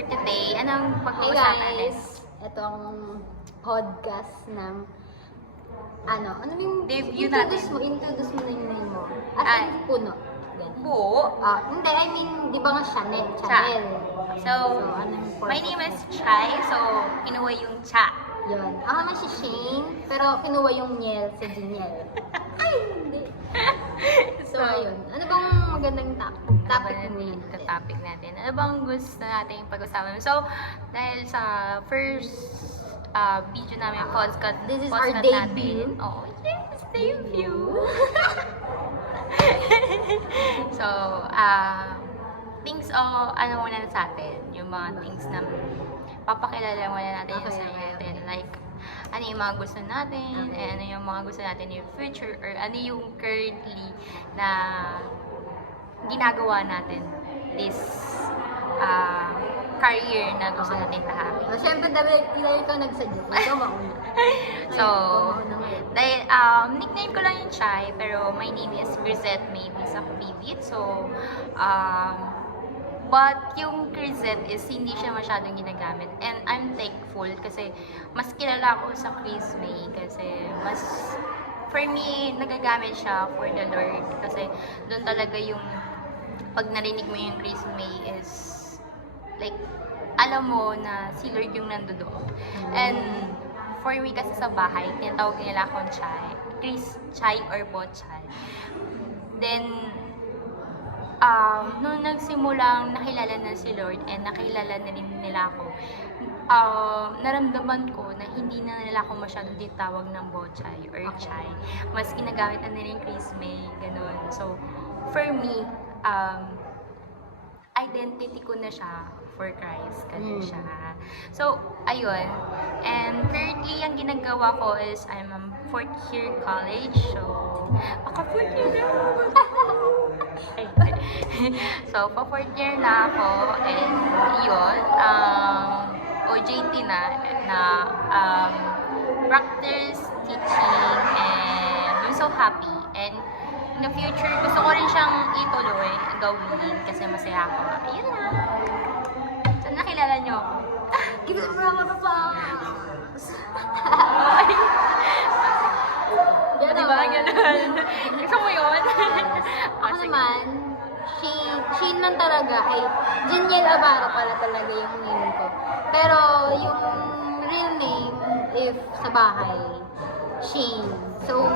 for today, anong Hey pag-uusapan natin? guys, ito ang podcast ng ano yung Debut introduce mo na yung name mo. As in, puno. Ganun. Po. Hindi, I mean, di ba nga Chanel? So, anong my purpose name is mo? Chai, so kinuha yung cha. Yun. Ako naman si Shane, pero kinuha yung Niel sa Jiniel. Ay, hindi. So, ayun. Ano bang magandang topic mo yun? Topic natin. Ano bang gusto natin pag-usapan? So, dahil sa first video namin, podcast, This is podcast our debut. natin. Oh, yes, debut. So, things ano muna sa atin, yung mga things na papakilala muna natin yung sa natin. Like, ano yung mga gusto natin, and ano yung mga gusto natin in future, or ano yung currently na ginagawa natin this career na gusto natin tahakin. So, syempre, dahil ikaw nagsuggest, ikaw mauna. So, Ikaw mauna ngayon. dahil nickname ko lang yung Chai, pero my name is Grisette Maybe sa Bibit. So, but yung Grisette is hindi siya masyadong ginagamit. And I'm thankful kasi mas kilala ako sa Chris May kasi mas, for me, nagagamit siya for the Lord. Kasi doon talaga yung, pag narinig mo yung Chris May is, like, alam mo na si Lord yung nandoon. And for me kasi sa bahay, tinatawag nila akong Chai. Chris Chai or Bochay. Then, nung nagsimulang nakilala na si Lord and nakilala na rin nila ako, naramdaman ko na hindi na nila ako masyadong ditawag ng Bochay or Chai. Mas ginagamit na nila yung Chris May, ganun. So, for me, identity ko na siya for Christ. Ganun siya. So, ayun. And currently, ang ginagawa ko is I'm a 4th year college. So, baka 4th year na So, pa 4th year na ako. And yun, OJT na practice, teaching, and I'm so happy. And in the future, gusto ko rin siyang ituloy, gawin, kasi masaya ako. Ayun na. So, nakilala niyo ako. Give it a round of applause! Yan Diba? Ganun. Gusto mo yun? Ako naman, Sheen man talaga, ay Janiel Avaro pala talaga yung name ko. Pero yung real name, if sa bahay, Sheen. So,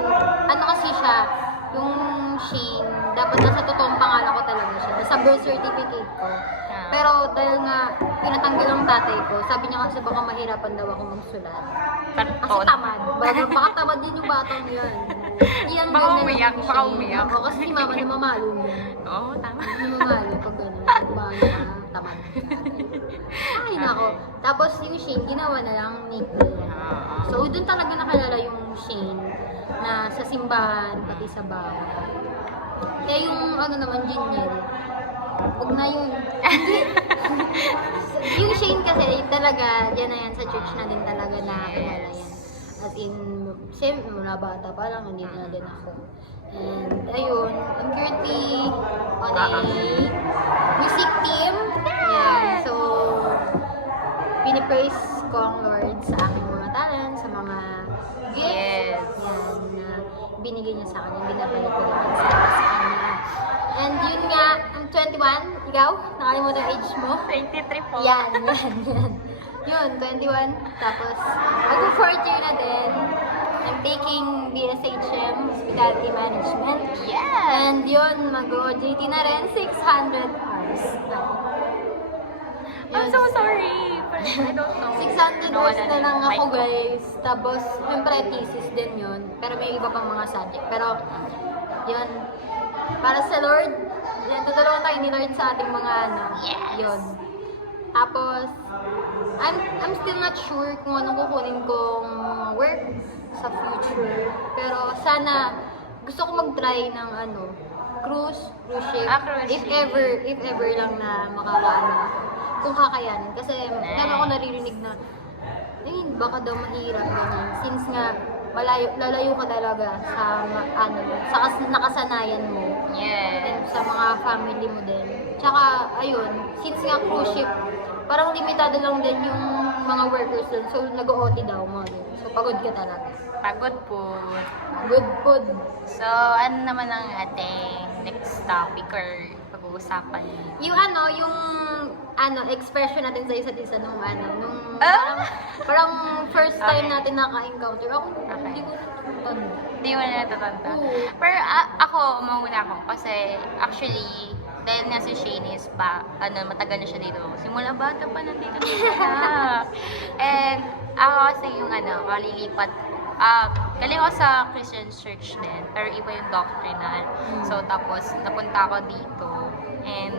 ano kasi siya, yung Sheen, dapat nasa totoong pangalan ko talaga siya. Nasa birth certificate ko. Pero dahil nga pinatanggal ang tatay ko, sabi niya kasi baka mahirapan daw ako magsulat. Kasi tamad. Baka tamad din yung batang yan. Yan Baka ganyan umiyak, ang baka Sheen. umiyak. Ako kasi si mama namamalo yan. Oo, tama. Namamalo pag gano'n. Namamalo ka, tamad. Ay, nako. Tapos yung Shane, ginawa na lang nickname. So, doon talaga nakilala yung Shane na sa simbahan, pati sa bahay. Kaya yung ano naman, Jiniel, huwag na yung... yung Shane kasi, talaga, dyan na yan, sa church na din talaga na kilala yan. As in, siyempre, mula bata pa lang, hindi na din ako. And, ayun, I'm currently on a music team. Yan, so, pinipraise ko ang Lord sa aking mga talent, sa mga gifts. Yes. Yan, na binigay niya sa akin, binabalik ko naman sa kanya. And yun nga, I'm 21, ikaw? Nakalimutan ang age mo? 23 po. Yan. Yun, 21. Tapos, mag-4th year na din. I'm taking BSHM, Hospitality Management. Yeah! And yun, mag-OJT na rin, 600 hours. I'm so sorry. But I don't know. 600 hours na lang ako, Like, guys. Tapos, syempre, thesis din yun. Pero may iba pang mga subject. Pero, yun, para sa Lord, yan, tutulungan kayo ni Lord sa ating mga ano. Yes. Yun. Tapos, I'm still not sure kung anong kukunin kong work sa future. Pero sana, gusto ko mag-try ng ano, cruise ship. Cruise If ship. ever lang na makakaano ako. Kung kakayanin. Kasi meron ako naririnig na, baka daw mahirap ganyan. Since nga, lalayo ka talaga sa nakasanayan mo. Yes. And sa mga family mo din. Tsaka, ayun, since nga cruise ship, parang limitado lang din yung mga workers dun. So, nag-OT daw mo din. So, pagod ka talaga. Pagod po. Good food. So, ano naman ang ating next topic or pag-uusapan? Yung expression natin sa isa't isa nung parang first time Okay. natin naka-encounter. Ako, Okay. hindi ko natutanda. Hindi mo na natatanda. Oo. Pero ako, mauna ako. Kasi actually, dahil nga si Shane is matagal na siya dito. Simula bata pa nandito siya. And ako kasi yung kalilipat. Galing ako sa Christian church din. Pero iba yung doctrinal. So, tapos, napunta ako dito. And,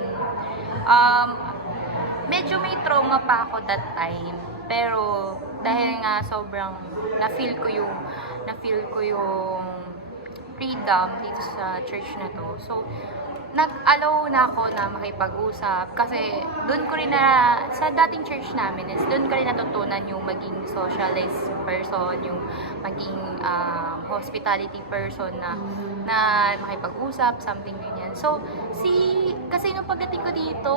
medyo may trauma pa ako that time. Pero, dahil nga sobrang na-feel ko yung freedom dito sa church na to. So, nag-allow na ako na makipag-usap kasi doon ko rin sa dating church namin is doon ko rin natutunan yung maging socialized person, yung maging hospitality person na makipag-usap, something ganyan. So, kasi nung pagdating ko dito,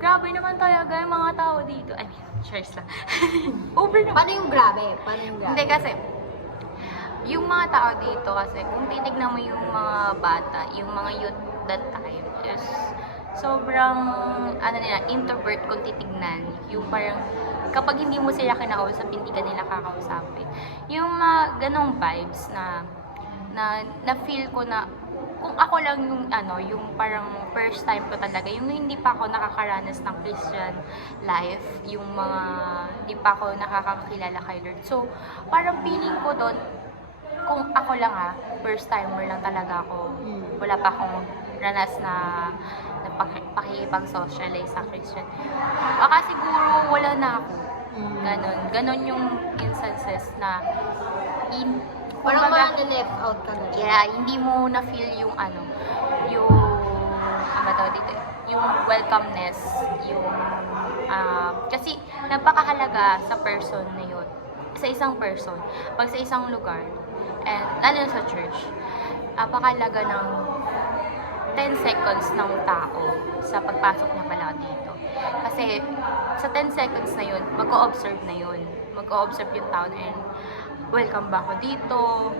grabe naman talaga yung mga tao dito. I mean, cheers lang. Over naman. Paano yung grabe? Hindi kasi, yung mga tao dito kasi, kung titignan mo yung mga bata, yung mga youth that time, is sobrang, introvert kung titignan. Yung parang, kapag hindi mo sila kinausap, hindi ka nila kakausapin. Yung mga ganong vibes na feel ko na, kung ako lang yung parang first time ko talaga, yung hindi pa ako nakakaranas ng Christian life, yung mga, hindi pa ako nakakakilala kay Lord. So, parang feeling ko doon, kung ako lang first timer lang talaga ako. Wala pa akong ranas na pakikipag-socialize sa Christian. Baka siguro wala na ako. Ganon yung instances na Parang kumbaga, mga left out ka na. yeah, hindi mo na-feel yung yung welcomeness, kasi napakahalaga sa person na yun, sa isang person, pag sa isang lugar, and lalo sa church, napakahalaga ng 10 seconds ng tao sa pagpasok niya pala dito. Kasi sa 10 seconds na yun, mag-o-observe na yun. Mag-o-observe yung tao na yun. Welcome ba ako dito?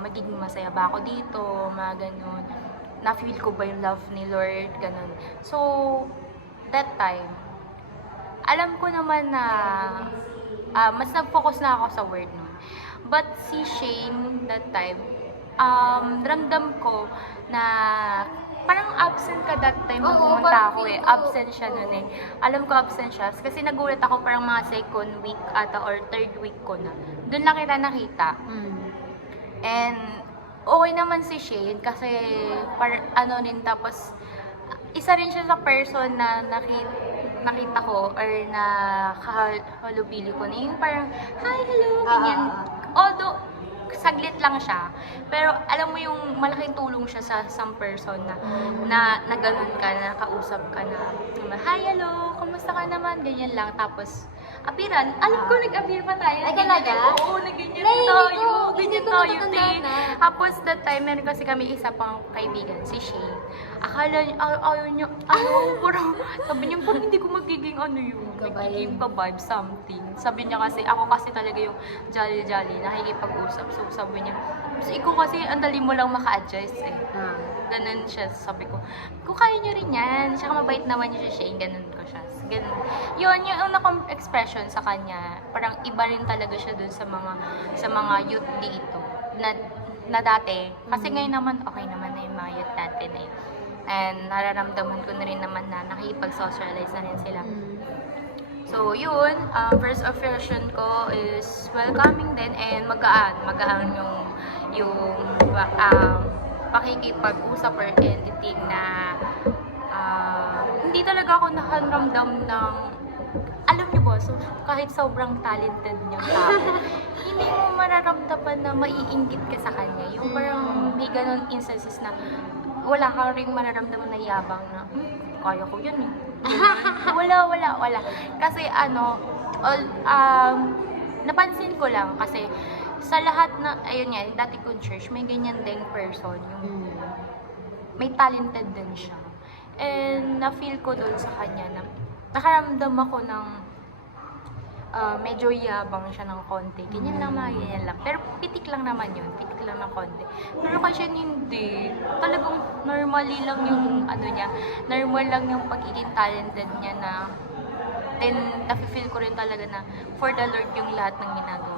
Magiging masaya ba ako dito? Mga ganun. Na-feel ko ba yung love ni Lord? Ganun. So, that time, alam ko naman na mas nag-focus na ako sa word nun. But si Shane, that time, ramdam ko na parang absent ka that time nung Oo, pumunta parang ako feel ko. Absent siya nun eh. Alam ko absent siya. Kasi nagulat ako parang mga second week ata or third week ko na. Doon lang kita nakita. And okay naman si Shane kasi tapos isa rin siya sa person na nakita ko or na kahalubili ko na yung parang hi, hello, ganyan. Although saglit lang siya, pero alam mo yung malaking tulong siya sa some person na ganun ka, na kausap ka na hi, hello, kamusta ka naman, ganyan lang. Tapos apiran, alam ko nag-appear pa tayo. Ay, talaga? Oo, nag-ganyan Nay, tayo. hindi Ganyan ko tayo, natatandaan te. na. Tapos that time, meron kasi kami isa pang kaibigan, si Shane. Akala niya, ayaw niya, parang, sabi niya, parang hindi ko magiging magiging ka-vibe something. Sabi niya kasi, ako kasi talaga yung jolly-jolly, nakikipag-usap. So sabi niya, so ikaw kasi, ang dali mo lang maka-adjust eh. Ganun siya, sabi ko, kung kaya niyo rin yan, siya mabait naman niya si Shane, ganun ko siya. Ganun. Yun, yung una kong expression sa kanya, parang iba rin talaga siya dun sa mga youth dito, na dati. Kasi ngayon naman, okay naman na yung mga youth dati na yun. And nararamdaman ko na rin naman na nakikipag-socialize na rin sila. So, yun, first impression ko is welcoming din and magaan yung pakikipag-usap or anything na hindi talaga ako nakaramdam ng, alam niyo ba, so, kahit sobrang talented niyang tao, hindi mo mararamdaman na maiinggit ka sa kanya. Yung parang may ganun instances na wala kang ring mararamdaman na yabang na, kaya ko yun eh. Wala. Kasi napansin ko lang kasi sa lahat na, ayun nga, dati kong church, may ganyan ding person, yung may talented din siya. And na-feel ko dun sa kanya na nakaramdam ako ng medyo yabang siya ng konti. Ganyan lang, mga ganyan lang. Pero pitik lang naman yun, pitik lang ng konti. Pero kasi hindi, talagang normally lang yung ano niya, normal lang yung pagiging talented niya na then nafe-feel ko rin talaga na for the Lord yung lahat ng ginagawa.